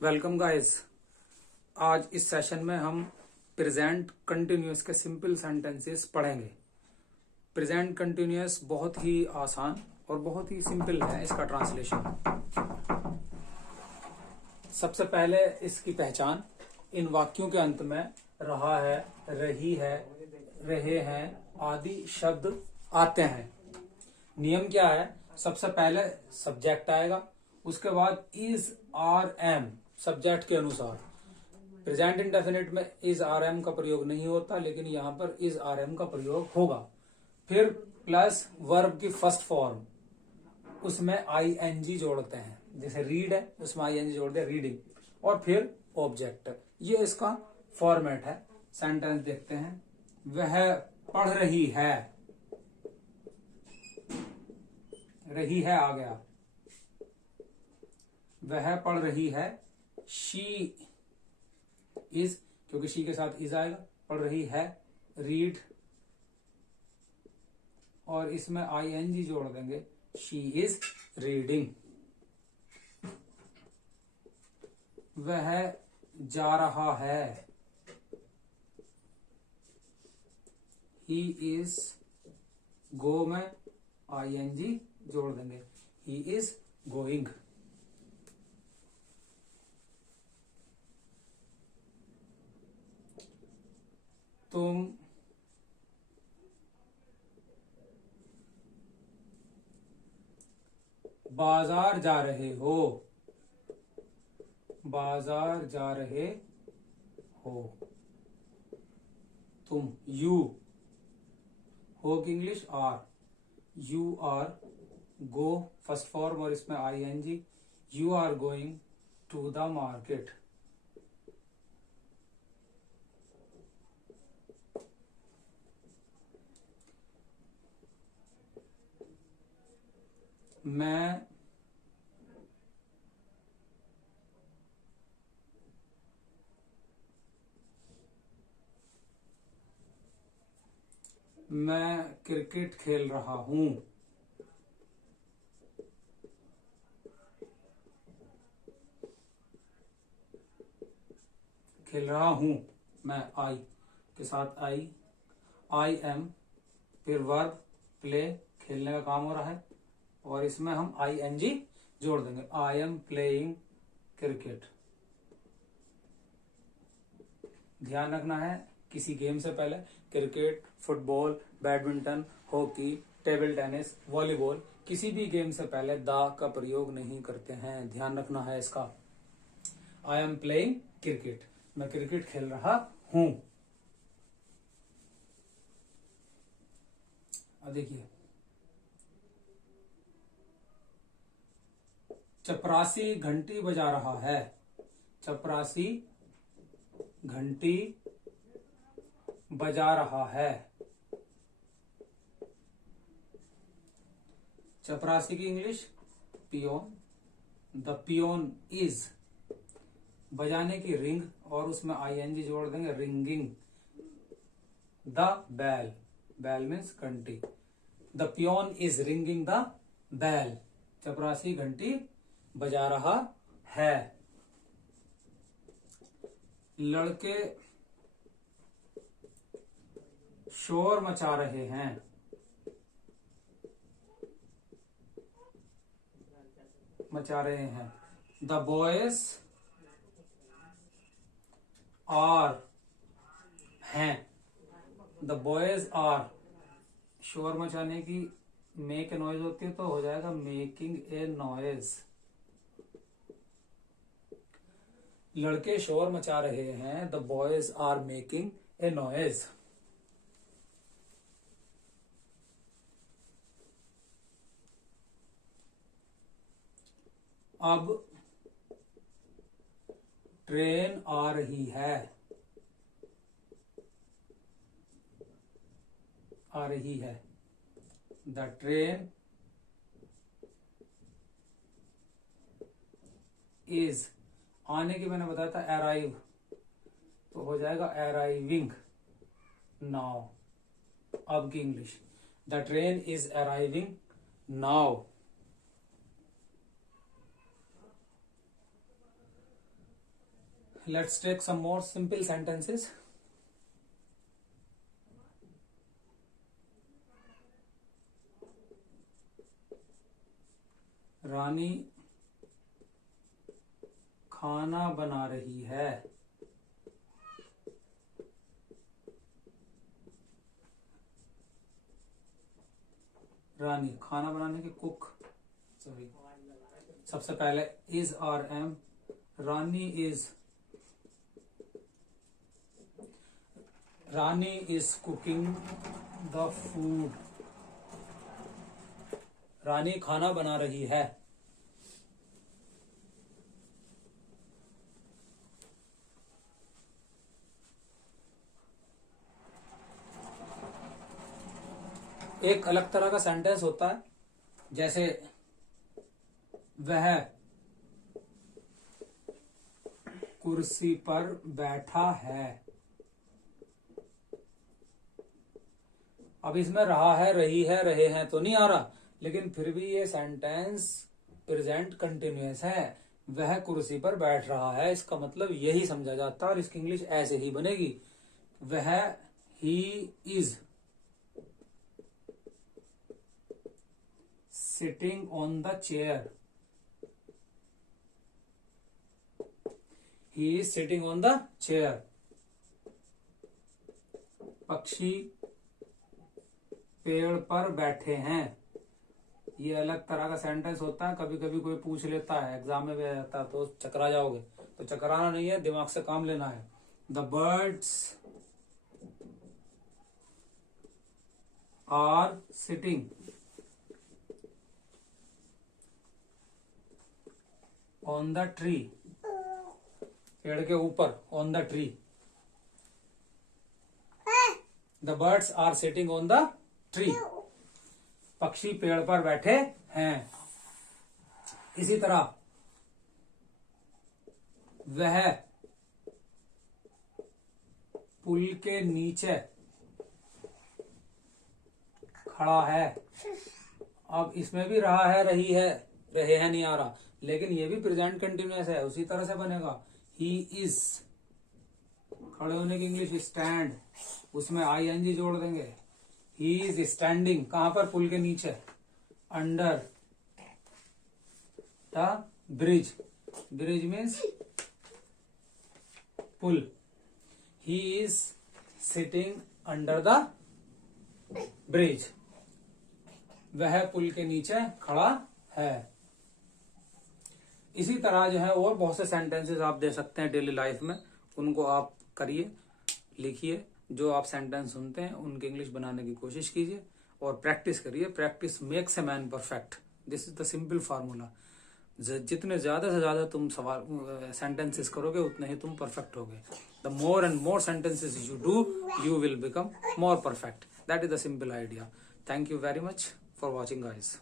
Welcome guys. आज इस session में हम प्रेजेंट कंटिन्यूअस के सिंपल सेंटेंसेस पढ़ेंगे। प्रेजेंट कंटिन्यूअस बहुत ही आसान और बहुत ही सिंपल है इसका ट्रांसलेशन। सबसे पहले इसकी पहचान, इन वाक्यों के अंत में रहा है, रही है, रहे हैं आदि शब्द आते हैं। नियम क्या है? सबसे पहले सब्जेक्ट आएगा, उसके बाद इज आर एम सब्जेक्ट के अनुसार। प्रेजेंट इंडेफिनिट में इज आर एम का प्रयोग नहीं होता, लेकिन यहां पर इज आर एम का प्रयोग होगा। फिर प्लस वर्ब की फर्स्ट फॉर्म, उसमें आई एन जी जोड़ते हैं। जैसे रीड है, उसमें आई एन जी जोड़ दे, रीडिंग। और फिर ऑब्जेक्ट। ये इसका फॉर्मेट है। सेंटेंस देखते हैं। वह पढ़ रही है, रही है आ गया। वह पढ़ रही है। शी इज, क्योंकि शी के साथ इज आएगा, पढ़ रही है। रीड, और इसमें आई एन जी जोड़ देंगे, शी इज रीडिंग। वह जा रहा है, ही इज, गो में आई एन जी जोड़ देंगे, ही इज गोइंग। तुम बाजार जा रहे हो, बाजार जा रहे हो। तुम, यू, हो की English are, you are, go first form और इसमें I N G, you are going to the market. मैं क्रिकेट खेल रहा हूं। खेल रहा हूं, मैं आई के साथ आई एम, फिर वर्ब प्ले, खेलने का काम हो रहा है, और इसमें हम आई एन जी जोड़ देंगे, आई एम प्लेइंग क्रिकेट। ध्यान रखना है, किसी गेम से पहले cricket, football, badminton, hockey, table tennis, volleyball, किसी भी गेम से पहले द का प्रयोग नहीं करते हैं। ध्यान रखना है इसका। आई एम प्लेइंग क्रिकेट, मैं क्रिकेट खेल रहा हूं। अब देखिए, चपरासी घंटी बजा रहा है। चपरासी घंटी बजा रहा है। चपरासी की English peon. The peon is, बजाने की रिंग, और उसमें आई एन जी जोड़ देंगे, रिंगिंग। द बैल, बैल मीन्स घंटी। The peon is ringing the bell. चपरासी घंटी बजा रहा है। लड़के शोर मचा रहे हैं। मचा रहे हैं। द बॉयज आर, हैं। द बॉयज आर, शोर मचाने की मेक ए नॉइज होती है तो हो जाएगा मेकिंग ए नॉइज। लड़के शोर मचा रहे हैं, the boys are making a noise. अब ट्रेन आ रही है। आ रही है। द ट्रेन इज, आने की मैंने बताया था अराइव, तो हो जाएगा अराइविंग नाउ। अब की English, the train is arriving now. Let's take some more simple sentences. रानी खाना बना रही है। रानी खाना बनाने के कुक, सॉरी, सबसे पहले इज और am. Rani is cooking the food. Rani खाना बना रही है। एक अलग तरह का सेंटेंस होता है, जैसे वह कुर्सी पर बैठा है। अब इसमें रहा है, रही है, रहे हैं तो नहीं आ रहा, लेकिन फिर भी ये सेंटेंस प्रेजेंट कंटिन्यूअस है। वह कुर्सी पर बैठ रहा है, इसका मतलब यही समझा जाता है और इसकी इंग्लिश ऐसे ही बनेगी। वह ही is sitting on the chair. He is sitting on the chair. पक्षी पेड़ पर बैठे हैं। ये अलग तरह का सेंटेंस होता है, कभी कभी कोई पूछ लेता है, एग्जाम में भी आ जाता है, तो चकरा जाओगे। तो चकराना नहीं है, दिमाग से काम लेना है। The birds are sitting on the tree. पेड़ के ऊपर, on the tree. The birds are sitting on the tree. पक्षी पेड़ पर बैठे हैं। इसी तरह वह पुल के नीचे खड़ा है। अब इसमें भी रहा है, रही है, रहे हैं नहीं आ रहा, लेकिन ये भी प्रेजेंट कंटिन्यूअस है, उसी तरह से बनेगा। ही इज, खड़े होने की इंग्लिश स्टैंड, उसमें ING जोड़ देंगे। ही इज स्टैंडिंग, कहां पर? पुल के नीचे, under the bridge. Bridge means पुल। He is sitting under the bridge. वह पुल के नीचे खड़ा है। इसी तरह जो है और बहुत से सेंटेंसेस आप दे सकते हैं डेली लाइफ में, उनको आप करिए, लिखिए। जो आप सेंटेंस सुनते हैं उनकी इंग्लिश बनाने की कोशिश कीजिए और प्रैक्टिस करिए। Practice makes a man perfect. This is the simple formula. जितने ज्यादा से ज्यादा तुम सवाल सेंटेंसेस करोगे, उतने ही तुम परफेक्ट होगे। The more and more sentences you do, you will become more perfect. That is the simple idea. Thank you very much for watching guys.